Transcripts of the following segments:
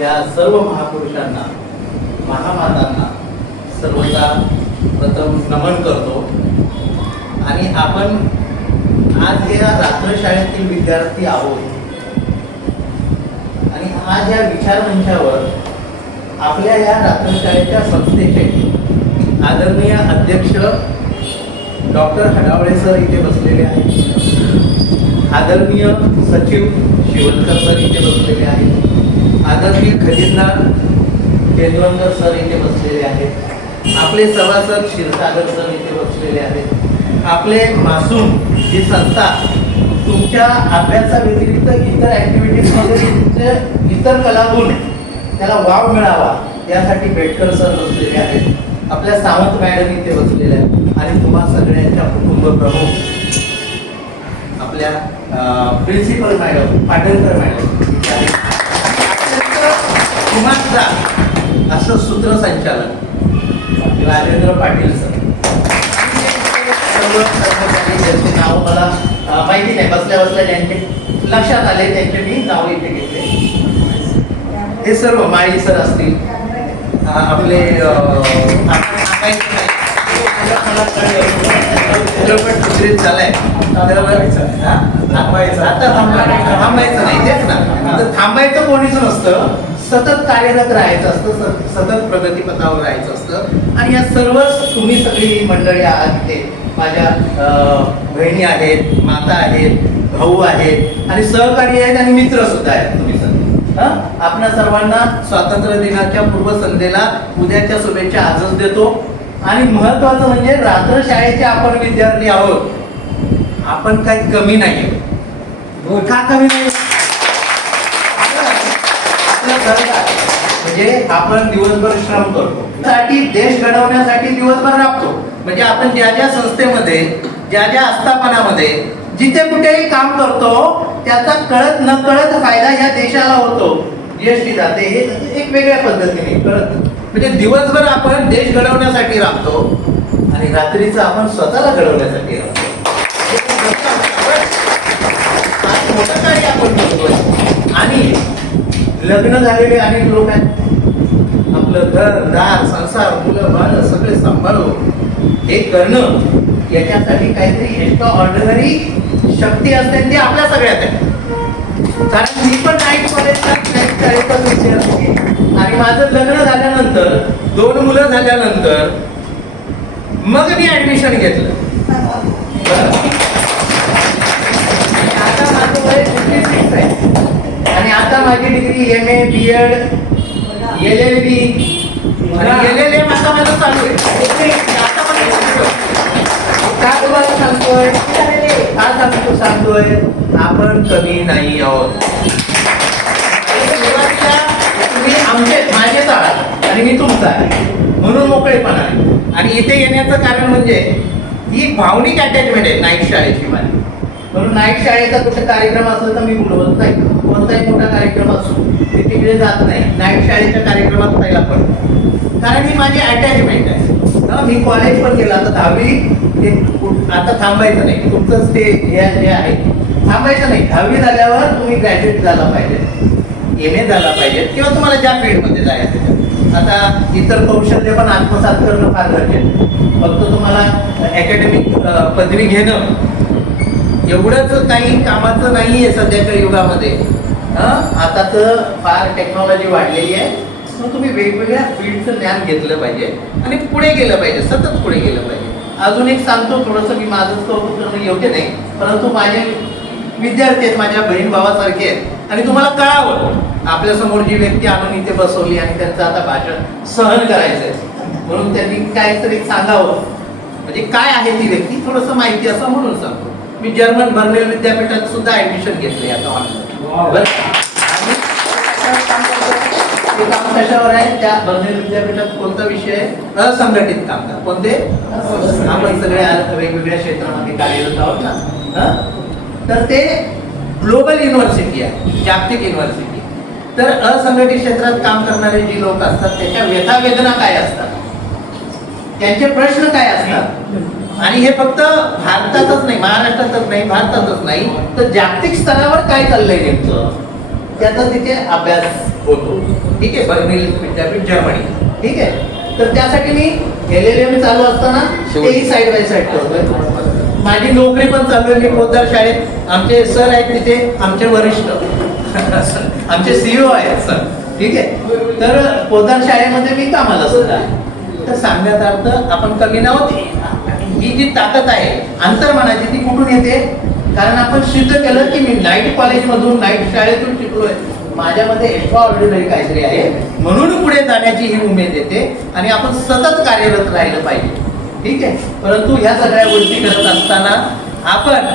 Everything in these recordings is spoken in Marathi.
या सर्व महापुरुषांना, महामातांना सर्वदा प्रथम नमन करतो. आणि आपण आज या रात्रशाळेतील विद्यार्थी आहोत आणि आज या विचारमंचावर आपल्या या रात्रशाळेच्या संस्थेचे आदरणीय अध्यक्ष डॉक्टर हडावळे सर इथे बसलेले आहेत. आदरणीय सचिव शिवणकर सर इथे बसलेले आहेत. आदरणीय खजिनदार केंद्रकर सर इथे बसलेले आहेत. आपले सभासद क्षीरसागर सर इथे बसलेले आहेत. आपले मासूम ही संस्था तुमच्या अभ्यासाव्यतिरिक्त इतर ॲक्टिव्हिटीजमध्ये तुमचे इतर कलागुण त्याला वाव मिळावा यासाठी बेटकर सर बसलेले आहेत. आपल्या सावंत मॅडम इथे बसलेल्या आहेत आणि तुम्हा सगळ्यांच्या कुटुंब प्रमुख आपल्या प्रिन्सिपल मॅडम पाटणकर मॅडम कुमारचा असं सूत्रसंचालन राजेंद्र पाटील सर, सर्व कर्मचारी ज्यांचे नाव मला माहिती नाही, बसल्या बसल्या ज्यांचे लक्षात आले त्यांचे मी नाव इथे घेतले. हे सर्व माळी सर असतील, आपले झालाय थांबायचं नाही, तेच ना, तर थांबायचं कोणीच नसतं. सतत कार्यरत राहायचं असतं, सतत प्रगतीपथावर राहायचं असतं. आणि या सर्व तुम्ही सगळी मंडळी आहात इथे, माझ्या बहिणी आहेत, माता आहेत, भाऊ आहेत आणि सहकारी आहेत आणि मित्र सुद्धा आहेत. तुम्ही सगळे आपल्या सर्वांना स्वातंत्र्य दिनाच्या पूर्वसंध्येला उद्याच्या शुभेच्छा आजच देतो. आणि महत्वाचं म्हणजे रात्र शाळेचे आपण विद्यार्थी आहोत, आपण काही कमी नाही आहोत. का कमी नाही? म्हणजे आपण दिवसभर श्रम करतो, साठी देश घडवण्यासाठी दिवसभर राबतो. म्हणजे आपण ज्या ज्या संस्थेमध्ये, ज्या ज्या आस्थापनामध्ये जिथे कुठेही काम करतो त्याचा कळत न कळत फायदा या देशाला होतो. जीएसटी जाते हे एक वेगळ्या पद्धतीने कळत. म्हणजे दिवसभर आपण देश घडवण्यासाठी राबतो आणि रात्रीचं आपण स्वतःला घडवण्यासाठी राबतो. मोठं कार्य आपण करतोय. आणि लग्न झालेले अनेक लोक आहेत, आपलं घर दार संसार मुलं बाळ सगळे सांभाळून हे करणं, याच्यासाठी काहीतरी एक्स्ट्रा ऑर्डिनरी शक्ती असते ती आपल्या सगळ्यात आहे. कारण मी पण नाईट कॉलेजचा शाळेचाच विद्यार्थी आणि माझं लग्न झाल्यानंतर 2 मुलं झाल्यानंतर मग मी ऍडमिशन घेतलं. आता माझं वय 56 आहे आणि आता माझी डिग्री MA BEd LLB आणि LLM आता माझं चालू आहे. का तुम्हाला सांगतोय, का सांगतोय आपण कमी नाही आहोत. तुम्ही आमचे माझेच आहात आणि मी तुमचा आहे म्हणून मोकळेपणा आहे. आणि इथे येण्याचं कारण म्हणजे ही भावनिक अटॅचमेंट आहे नाईट शाळेची माझी. म्हणून नाईट शाळेचा कुठे कार्यक्रम असला तर मी बोलवत नाही. कोणताही मोठा कार्यक्रम असो मी तिकडे जात नाही. नाईट शाळेच्या कार्यक्रमात पहिला पण, कारण ही माझी अटॅचमेंट आहे. मी कॉलेज पण केलं, आता 10वी आता थांबायचं नाही. तुमचं ते हे आहे थांबायचं नाही. 10वी झाल्यावर तुम्ही ग्रॅज्युएट झाला पाहिजे, MA झाला पाहिजे किंवा तुम्हाला ज्या फील्डमध्ये जायचं. आता इतर कौशल्य पण आत्मसात करणं फार गरजेचं. फक्त तुम्हाला अकॅडमिक पदवी घेणं एवढंच काही कामाचं नाही आहे सध्याच्या युगामध्ये. आताच फार टेक्नॉलॉजी वाढलेली आहे. मग तुम्ही वेगवेगळ्या फील्डचं ज्ञान घेतलं पाहिजे आणि पुढे गेलं पाहिजे, सतत पुढे गेलं पाहिजे. अजून एक सांगतो, थोडंसं मी माझंच कौतुक करणं योग्य नाही, परंतु माझे विद्यार्थी आहेत, माझ्या बहीण भावासारखे आहेत आणि तुम्हाला कळावं आपल्यासमोर जी व्यक्ती आणून इथे बसवली आणि त्यांचं आता भाषण सहन करायचंय म्हणून त्यांनी काहीतरी सांगावं. म्हणजे काय आहे ती व्यक्ती थोडंसं माहिती असं म्हणून सांगतो. मी जर्मन बर्लिन विद्यापीठात सुद्धा ऍडमिशन घेतले आता ऑनलाईन. ते काम कशावर आहे? त्या बर्लिन विद्यापीठात कोणता विषय आहे? असंघटित कामगार. कोणते? आपण सगळे वेगवेगळ्या क्षेत्रामध्ये कार्यरत आहोत ना. तर ते ग्लोबल युनिव्हर्सिटी आहे, जागतिक युनिव्हर्सिटी. तर असंघटित क्षेत्रात काम करणारे जी लोक असतात त्याच्या व्यथा वेदना काय असतात, त्यांचे प्रश्न काय असतात, आणि हे फक्त भारतातच नाही, महाराष्ट्रातच नाही, भारतातच नाही, तर जागतिक स्तरावर काय चाललंय नेमकं त्याचा तिथे अभ्यास होतो. ठीक आहे, बर्लिन विद्यापीठ जर्मनी. ठीक आहे, तर त्यासाठी मी LLM चालू असताना तेही साईड बाय साईड करतोय. माझी नोकरी पण चालू आहे. मी पोद्दार शाळेत, आमचे सर आहेत तिथे, आमचे वरिष्ठ आमचे CEO आहेत सर. ठीक आहे, तर पोद्दार शाळेमध्ये मी कामाला सुद्धा. तर सांगण्याचा अर्थ आपण कमी नव्हत. ही जी ताकद आहे अंतर्मनाची ती कुठून येते? कारण आपण सिद्ध केलं की मी नाईट कॉलेजमधून, नाईट शाळेतून शिकलोय. माझ्यामध्ये एक्स्ट्रा ऑर्डिनरी काहीतरी आहे, म्हणून पुढे जाण्याची ही उमेद येते आणि आपण सतत कार्यरत राहिलं पाहिजे. ठीक आहे, परंतु ह्या सगळ्या गोष्टी करत असताना आपण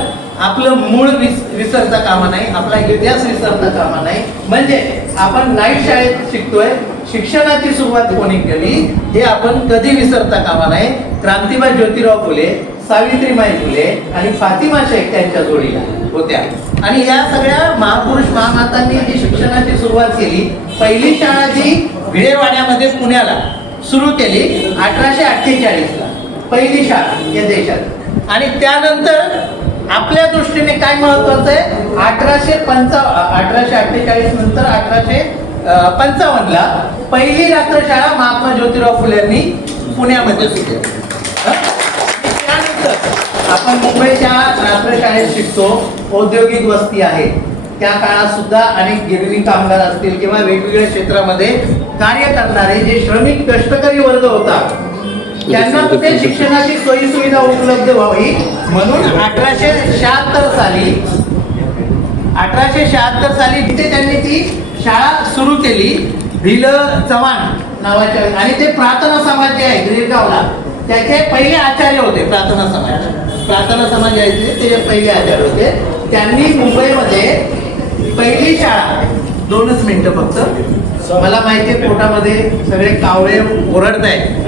आपलं मूळ विसरता कामा नाही, आपला इतिहास विसरता कामा नाही. म्हणजे आपण नाईट शाळेत शिकतोय, शिक्षणाची सुरुवात कोणी केली हे आपण कधी विसरता कामा नाही. क्रांतीबाई ज्योतिराव फुले, सावित्रीबाई फुले आणि फातिमा शेख त्यांच्या जोडीला होत्या. आणि या सगळ्या महापुरुष महामातांनी जी शिक्षणाची सुरुवात केली, पहिली शाळा जी भिडेवाड्यामध्ये पुण्याला सुरू केली 1848 ला, पहिली शाळा या देशात. आणि त्यानंतर आपल्या दृष्टीने काय महत्वाचं आहे, 1848 नंतर 1855 ला पहिली रात्रशाळा महात्मा ज्योतिराव फुलेंनी पुण्यामध्ये सुरू केली. त्यानंतर आपण मुंबईच्या रात्रशाळेत शिकतो, औद्योगिक वस्ती आहे. त्या काळात सुद्धा अनेक गिरणी कामगार असतील किंवा वेगवेगळ्या क्षेत्रामध्ये कार्य करणारे जे श्रमिक कष्टकरी वर्ग होता, त्यांना कुठे शिक्षणाची सोयी सुविधा उपलब्ध व्हावी म्हणून 1876 साली तिथे त्यांनी ती शाळा सुरू केली. भिल चव्हाण नावाच्या, आणि ते प्रार्थना समाज जे आहे गिरगावला, त्याचे पहिले आचार्य होते. प्रार्थना समाज आहे ते पहिले आचार्य होते. त्यांनी मुंबईमध्ये पहिली शाळा, 2च मिनिटं फक्त, मला माहिती आहे पोटामध्ये सगळे कावळे ओरडत आहेत,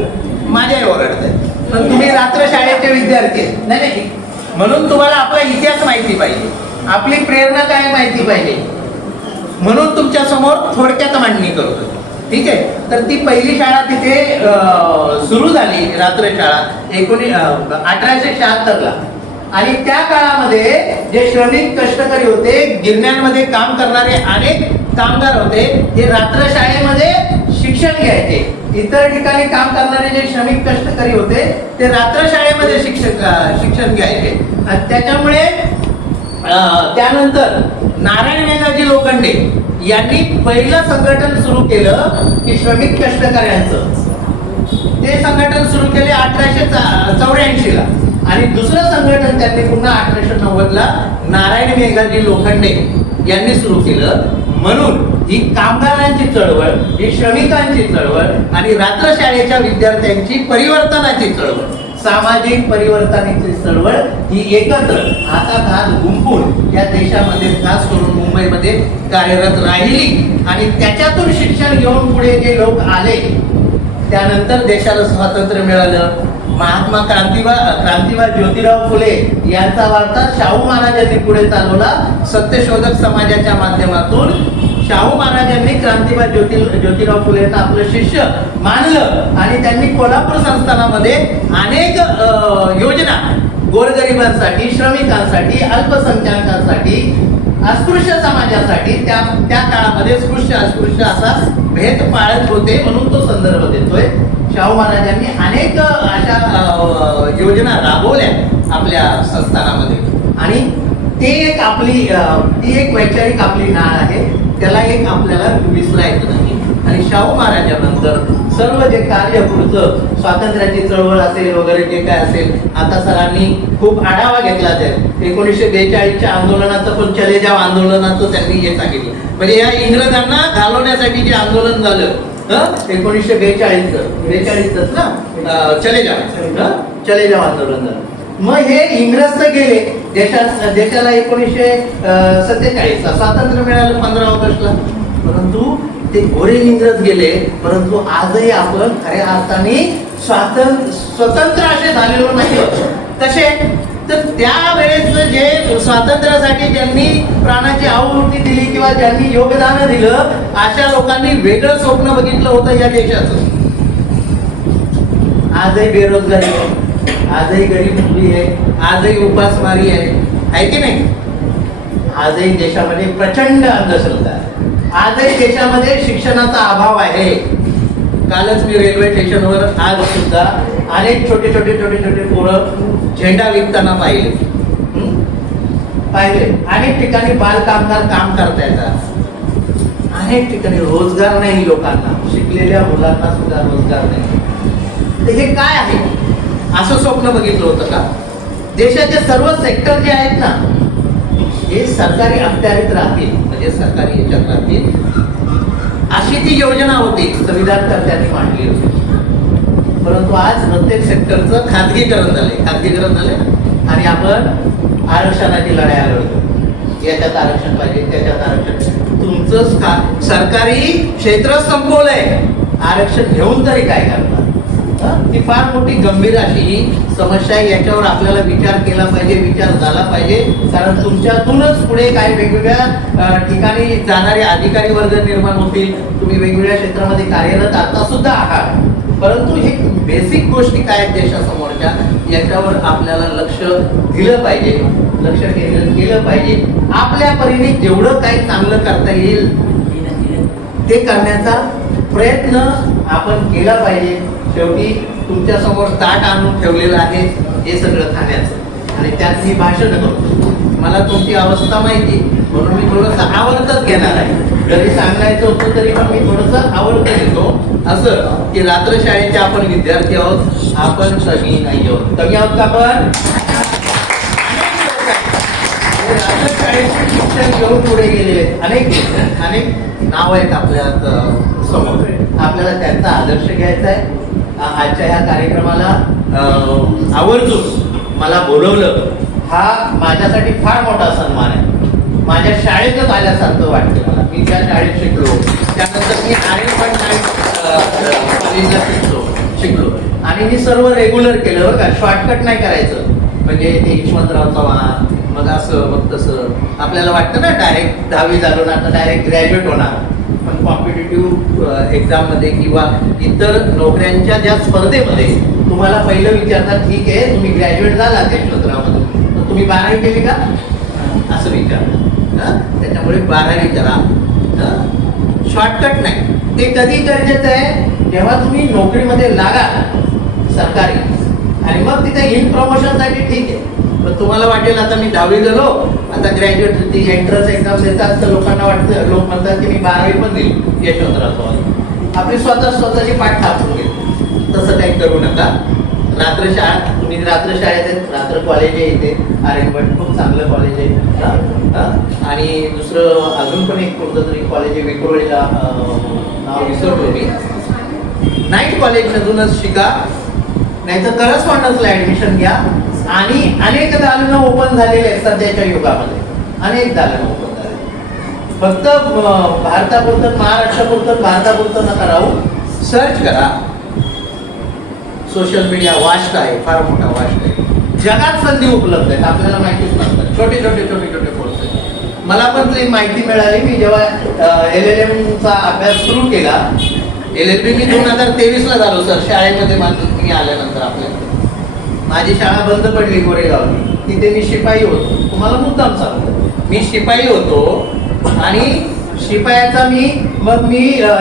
माझ्याही ओरडत आहेत, पण तुम्ही रात्र शाळेचे विद्यार्थी नाही, म्हणून तुम्हाला आपला इतिहास माहिती पाहिजे, आपली प्रेरणा काय माहिती पाहिजे, म्हणून तुमच्या समोर थोडक्यात मांडणी करतो. ठीक आहे, तर ती पहिली शाळा तिथे सुरू झाली, रात्रशाळा 1876 ला. आणि त्या काळामध्ये जे श्रमिक कष्टकरी होते, गिरण्यांमध्ये काम करणारे अनेक कामगार होते, हे रात्रशाळेमध्ये शिक्षण घ्यायचे. इतर ठिकाणी काम करणारे जे श्रमिक कष्टकरी होते ते रात्रशाळेमध्ये शिक्षण घ्यायचे. आणि त्याच्यामुळे त्यानंतर नारायण मेघाजी लोखंडे यांनी पहिलं संघटन सुरू केलं की श्रमिक कष्टकऱ्यांचं. ते संघटन सुरू केले 1884 ला. आणि दुसरं संघटन त्यांनी पुन्हा 1890 ला नारायण मेघाजी लोखंडे यांनी सुरू केलं. म्हणून ही कामगारांची चळवळ, ही श्रमिकांची चळवळ आणि रात्रशाळेच्या विद्यार्थ्यांची परिवर्तनाची चळवळ, सामाजिक परिवर्तनाची चळवळ ही एकत्र हातात हात गुंफून या देशामध्ये, खास करून मुंबईमध्ये कार्यरत राहिली. आणि त्याच्यातून शिक्षण घेऊन पुढे जे लोक आले, त्यानंतर देशाला स्वातंत्र्य मिळालं. महात्मा क्रांतिबाई ज्योतिराव फुले यांचा वारसा शाहू महाराजांनी पुढे चालवला. सत्यशोधक समाजाच्या माध्यमातून शाहू महाराजांनी क्रांतिबाई ज्योतिराव फुलेंना आपलं शिष्य मानलं आणि त्यांनी कोल्हापूर संस्थानामध्ये अनेक योजना गोरगरिबांसाठी, श्रमिकांसाठी, अल्पसंख्याकांसाठी, अस्पृश्य समाजासाठी त्या काळामध्ये स्पृश्य अस्पृश्य असा भेद पाळत होते, म्हणून तो संदर्भ देतोय. शाहू महाराजांनी अनेक अशा योजना राबवल्या आपल्या संस्थानामध्ये. आणि ती एक वैचारिक आपली नाळ आहे, त्याला एक आपल्याला विसरायचं नाही. आणि शाहू महाराजांनंतर सर्व जे कार्य पुढचं स्वातंत्र्याची चळवळ असेल वगैरे जे काय असेल, आता सरांनी खूप आढावा घेतला. ते 1942च्या आंदोलनाचं पण चले जाव आंदोलनाचं त्यांनी हे सांगितलं. म्हणजे या इंग्रजांना घालवण्यासाठी जे आंदोलन झालं 1942 ना, चले जाव आंदोलन झालं. मग हे इंग्रज तर गेले, देशाला 1947 ला स्वातंत्र्य मिळालं 15 ऑगस्टला. परंतु ते गोरे इंग्रज गेले, परंतु आजही आपण खऱ्या अर्थाने स्वतंत्र असे झालेलो नाही. कसे तर त्यावेळेस जे स्वातंत्र्यासाठी ज्यांनी प्राणाची आहुती दिली किंवा ज्यांनी योगदान दिलं, अशा लोकांनी वेगळं स्वप्न बघितलं होतं या देशाचं. आजही बेरोजगारी आहे, आजही गरीबी आहे, आजही उपासमारी आहे की नाही. आजही देशामध्ये प्रचंड अंधश्रद्धा आहे. आजही देशामध्ये शिक्षणाचा अभाव आहे. कालच मी रेल्वे स्टेशनवर आज सुद्धा अनेक छोटे छोटे पोरं झेंडा विकताना पाहिले. अनेक ठिकाणी बालकामगार काम करता येतात. अनेक ठिकाणी रोजगार नाही लोकांना, शिकलेल्या मुलांना सुद्धा रोजगार नाही. तर हे काय आहे? असं स्वप्न बघितलं होतं का देशाचे सर्व सेक्टर जे आहेत ना हे सरकारी अखत्यारीत राहतील, म्हणजे सरकारी याच्यात राहतील, अशी ती योजना होती संविधान कर्त्यांनी मांडली होती. परंतु आज प्रत्येक सेक्टरचं खाजगीकरण झाले आणि आपण आरक्षणाची लढाई लढतो. याच्यात आरक्षण पाहिजे, त्याच्यात आरक्षण. तुमचं सरकारी क्षेत्र संपवलंय, आरक्षण घेऊन तरी काय करणार? ती फार मोठी गंभीर अशी ही समस्या आहे. याच्यावर आपल्याला विचार केला पाहिजे, विचार झाला पाहिजे. कारण तुमच्यातूनच पुढे काही वेगवेगळ्या ठिकाणी जाणारे अधिकारी वर्ग निर्माण होतील. तुम्ही वेगवेगळ्या क्षेत्रामध्ये कार्यरत आता सुद्धा आहात, परंतु हे बेसिक गोष्टी काय आहेत देशासमोरच्या, याच्यावर आपल्याला लक्ष दिलं पाहिजे, लक्ष केलं पाहिजे. आपल्या परीने जेवढं काही चांगलं करता येईल ते करण्याचा प्रयत्न आपण केला पाहिजे. शेवटी तुमच्या समोर ताट आणून ठेवलेलं आहे हे सगळं खाण्याचं, आणि त्यात मी भाषण करतो. मला तुमची अवस्था माहिती, म्हणून मी थोडंसं आवर्तच घेणार आहे. जरी सांगायचं होतं तरी पण मी थोडंसं आवर्त घेतो. असं की रात्र शाळेचे आपण विद्यार्थी आहोत, आपण कमी नाही आहोत. कमी आहोत का आपण? रात्र शाळेचे शिक्षण घेऊन पुढे गेलेले अनेक नाव आहेत आपल्या समोर. आपल्याला त्यांचा आदर्श घ्यायचा आहे. आजच्या ह्या कार्यक्रमाला आवर्जून मला बोलवलं, हा माझ्यासाठी फार मोठा सन्मान आहे. माझ्या शाळेतच आल्यासारखं वाटतं मला. मी त्या शाळेत शिकलो, त्यानंतर मी शिकलो आणि मी सर्व रेग्युलर केलं बरं का. शॉर्टकट नाही करायचं. म्हणजे ते यशवंतराव चव्हाण, मग असं मग तसं. आपल्याला वाटतं ना डायरेक्ट 10वी झालो ना आता डायरेक्ट ग्रॅज्युएट होणार. पण कॉम्पिटेटिव्ह एक्झाममध्ये किंवा इतर नोकऱ्यांच्या ज्या स्पर्धेमध्ये तुम्हाला पहिलं विचारतात, ठीक आहे तुम्ही ग्रॅज्युएट झाला यशवंतरावमधून, तर तुम्ही 12वी केली का असं विचारतात. त्याच्यामुळे 12वी करा, शॉर्टकट नाही. ते कधी गरजेचं आहे? जेव्हा तुम्ही नोकरीमध्ये लागा सरकारी, आणि मग तिथे इन प्रमोशनसाठी ठीक आहे. पण तुम्हाला वाटेल आता मी 10वी झालो, आता ग्रॅज्युएट ती एंट्रन्स एक्झाम देतात, तर लोकांना वाटतं, लोक म्हणतात की मी 12वी पण दिली यशवंतराव. आपली स्वतःची पाठ थापून घेतो. तसं काही करू नका. रात्र शाळा, तुम्ही रात्र शाळेत आहेत, रात्र कॉलेज आहे इथे आर्यभट्ट, खूप चांगलं कॉलेज आहे. आणि दुसरं अजून पण एक कोणतं तरी कॉलेज आहे विक्रोळीला, नाव विसरलो मी. नाईट कॉलेजमधूनच शिका, नाही तर करस्पॉन्डन्सला ऍडमिशन घ्या. आणि अनेक दालनं ओपन झालेले आहेत सध्याच्या युगामध्ये, अनेक दालनं ओपन झाले. फक्त भारतापुरतं, महाराष्ट्रापुरतं, भारतापुरतं नका राहू. सर्च करा. सोशल मीडिया वास्ट आहे, फार मोठा वास्ट आहे. जगात संधी उपलब्ध आहेत, आपल्याला माहितीच नसतात. छोटे छोटे कोर्स आहेत. मला पण ती माहिती मिळाली. मी जेव्हा LLM चा अभ्यास सुरू केला, LLB मी 2023ला झालो सर. शाळेमध्ये मी आल्यानंतर आपल्याला माझी शाळा बंद पडली गोरेगावची. तिथे मी शिपाई होतो. तुम्हाला मुद्दाम सांगतो, मी शिपाई होतो. आणि शिपायाचा मी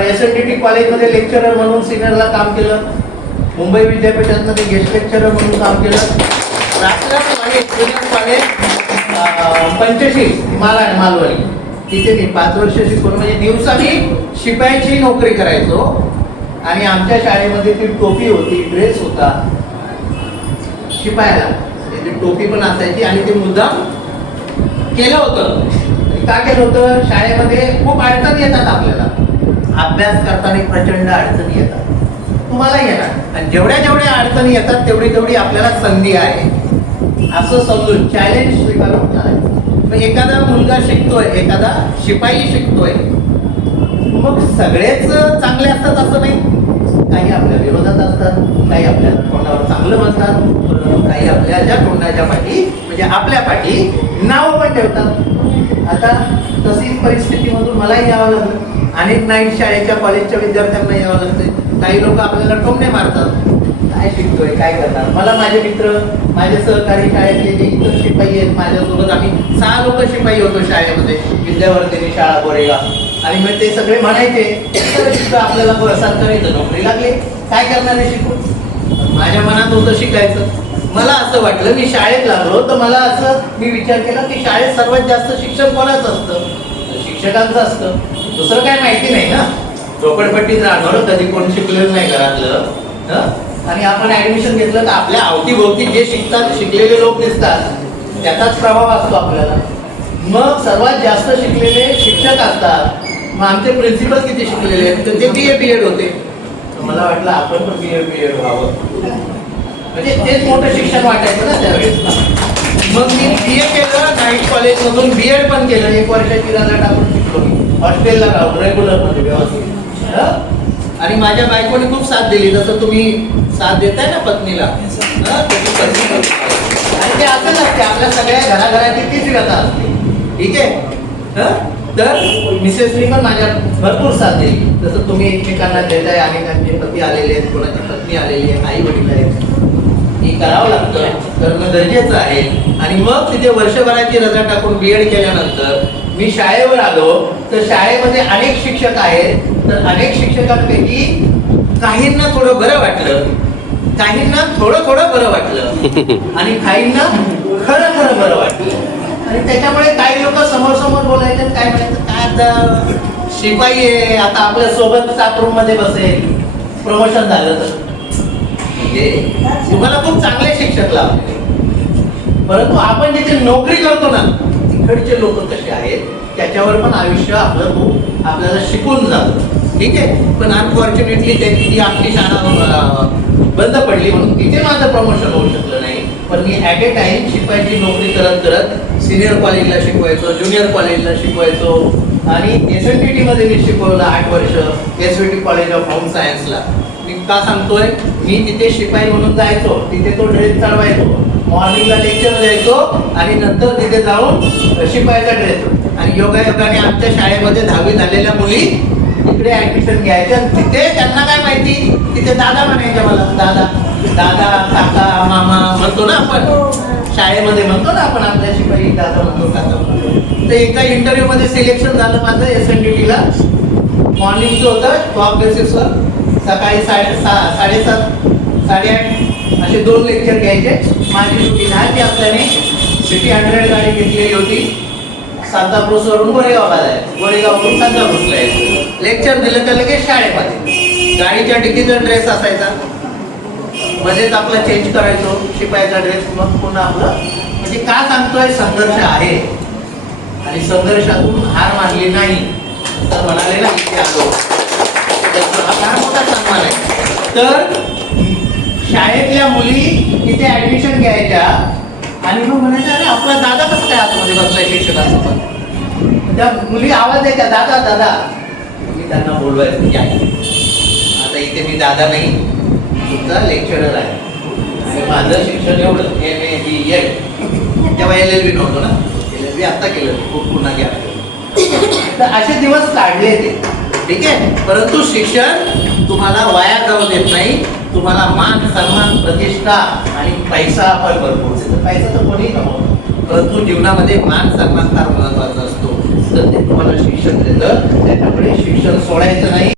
SNDT कॉलेजमध्ये लेक्चरर म्हणून सिनियरला काम केलं. मुंबई विद्यापीठात गेस्ट लेक्चरर म्हणून काम केलं. कॉलेज पंचशील मालवणी, तिथे मी 5 वर्ष शिकवलं. म्हणजे दिवसा मी शिपायाची नोकरी करायचो. आणि आमच्या शाळेमध्ये ती टोपी होती, ड्रेस होता शिपायाला, ती टोपी पण असायची. आणि ते मुद्दाम केलं होतं. का केलं होतं? शाळेमध्ये खूप अडचणी येतात आपल्याला, अभ्यास करताना प्रचंड अडचणी येतात, तुम्हाला येणार. आणि जेवढ्या अडचणी येतात तेवढी आपल्याला संधी आहे असं समजून चॅलेंज स्वीकारून एखादा मुलगा शिकतोय, एखादा शिपाई शिकतोय, मग सगळेच चांगले असतात असं नाही. काही आपल्या विरोधात असतात, काही आपल्या तोंडावर चांगलं म्हणतात, काही आपल्या तोंडाच्या पाठी म्हणजे आपल्या पाठी नाव पण ठेवतात. आता तशी परिस्थितीमधून मलाही यावं लागलं. अनेक नाईट शाळेच्या कॉलेजच्या विद्यार्थ्यांना यावं लागतं. काही लोक आपल्याला टोमणे मारतात, काय शिकतोय, काय करणार. मला माझे मित्र, माझे सहकारी शाळेतले जे इतर शिपाई आहेत माझ्यासोबत, आम्ही 6 लोक शिपाई होतो शाळेमध्ये. विद्यावर्धिनी शाळा गोरेगाव, आणि मग ते सगळे म्हणायचे तर शिकतो आपल्याला सरकारी नोकरी लागली, काय करणार आहे शिकून. माझ्या मनात होतं शिकायचं. मला असं वाटलं, मी शाळेत लागलो तर मला असं मी विचार केला की शाळेत सर्वात जास्त शिक्षण कोणाचं असतं, शिक्षकांचं असतं. दुसरं काय माहिती नाही ना, झोपडपट्टीत राहणार, कधी कोण शिकलेलं नाही घरातलं. आणि आपण ऍडमिशन घेतलं तर आपल्या अवतीभोवती जे शिकतात, शिकलेले लोक दिसतात, त्याचाच प्रभाव असतो आपल्याला. मग सर्वात जास्त शिकलेले शिक्षक असतात. मग आमचे प्रिन्सिपल किती शिकलेले आहेत, तर ते BA BEd होते. तर मला वाटलं आपण पण BA BEd व्हावं, म्हणजे तेच मोठं शिक्षण वाटायचं ना त्यावेळेस. मग मी BA केलं नाईट कॉलेजमधून, BEd पण केलं. 1 वर्षाची रजा टाकून शिकलो मी हॉस्टेलला राहून, रेग्युलर मध्ये व्यवस्थित. आणि माझ्या बायकोने खूप साथ दिली, जसं तुम्ही साथ देताय ना पत्नीला. आणि ते असं नसते, आपल्या सगळ्या घराघराची तीच व्यथा असते. ठीक आहे. तर मिसेसनी पण माझ्या भरपूर साथ दिली. जसं तुम्ही एकमेकांना देताय, अनेकांचे पती आलेले आहेत, कोणाची पत्नी आलेली आहे, आई वडील आहेत. हे करावं लागतं, करणं गरजेचं आहे. आणि मग तिथे वर्षभराची रजा टाकून BEd केल्यानंतर मी शाळेवर आलो. तर शाळेमध्ये अनेक शिक्षक आहेत. तर अनेक शिक्षकांपैकी काहींना थोडं बरं वाटलं, काहींना थोडं बरं वाटलं आणि काहींना खरं बरं वाटलं. आणि त्याच्यामुळे काही लोक समोर बोलायचे, काय म्हणायचं, काय आता शिपाई आहे, आता आपल्या सोबत 7 रूम मध्ये बसेल, प्रमोशन झालं तर. म्हणजे तुम्हाला खूप चांगले शिक्षक लाभले, परंतु आपण जिथे नोकरी करतो ना, तिकडचे लोक कसे आहेत त्याच्यावर पण आयुष्य आपलं खूप आपल्याला शिकून जातं. ठीक आहे. पण अनफॉर्च्युनेटली ती आपली शाळा बंद पडली, म्हणून तिथे माझं प्रमोशन होऊ शकलं नाही. पण मी ॲट ए टाइम शिपाईची नोकरी करत सिनियर कॉलेजला शिकवायचो, ज्युनियर कॉलेजला शिकवायचो. आणि SNTT मध्ये मी शिकवलं 8 वर्ष, SVT कॉलेज ऑफ होम सायन्सला. मी का सांगतोय, मी तिथे शिपाई म्हणून जायचो, तिथे तो ड्रेस चढवायचो, मॉर्निंगला लेक्चर द्यायचो आणि नंतर तिथे जाऊन शिपाईचा ड्रेस. आणि योगायोगाने आमच्या शाळेमध्ये 10वी झालेल्या मुली तिकडे ऍडमिशन घ्यायचे. आणि तिथे त्यांना काय माहिती, तिथे दादा म्हणायचे मला, दादा काका मामा म्हणतो ना आपण शाळेमध्ये, म्हणतो ना आपण आपल्या शिपाई दादा म्हणतो, काका म्हणतो. तर एका इंटरव्ह्यू मध्ये सिलेक्शन झालं माझं SNTT ला. मॉर्निंगचं होतं, टॉप बेसिसवर सकाळी 7:30 8:30 असे 2 लेक्चर घ्यायचे. माझी ड्युटी 10ची असल्याने सिटी 100 गाडी घेतलेली होती. सांताक्रूजवरून गोरेगावला जायचं, गोरेगाववरून सांताक्रूजला यायचं. लेक्चर दिलं तर लगेच शाळेमध्ये गाडीच्या डिकीचा ड्रेस असायचा, मध्येच आपला चेंज करायचो शिपायचा ड्रेस, मग पुन्हा आपलं. म्हणजे का सांगतोय, संघर्ष आहे आणि संघर्षातून हार मानली नाही. तर म्हणाले ना इथे आलो, हा फार मोठा सन्मान आहे. तर शाळेतल्या मुली तिथे ऍडमिशन घ्यायच्या आणि मग म्हणायचं, अरे आपला दादा कसं काय आतमध्ये बसलाय शिक्षकांसोबत. त्या मुली आवाज द्यायच्या, दादा दादा. मी त्यांना बोलवायचं की आता इथे मी दादा नाही, तुमचा लेक्चरर आहे आणि माझं शिक्षण एवढं MA BEd. तेव्हा LLB नव्हतं ना, LLB आत्ता केलं, खूप पुन्हा घ्या. तर असे दिवस काढले ते. ठीक आहे. परंतु शिक्षण तुम्हाला वाया जाऊ देत नाही, तुम्हाला मान सन्मान प्रतिष्ठा आणि पैसा पण भरपूर देतो. पैसा तर कोणीही कमवतो, परंतु जीवनामध्ये मान सन्मान फार महत्वाचा असतो. तर ते तुम्हाला शिक्षण देतं, त्याच्यामुळे शिक्षण सोडायचं नाही.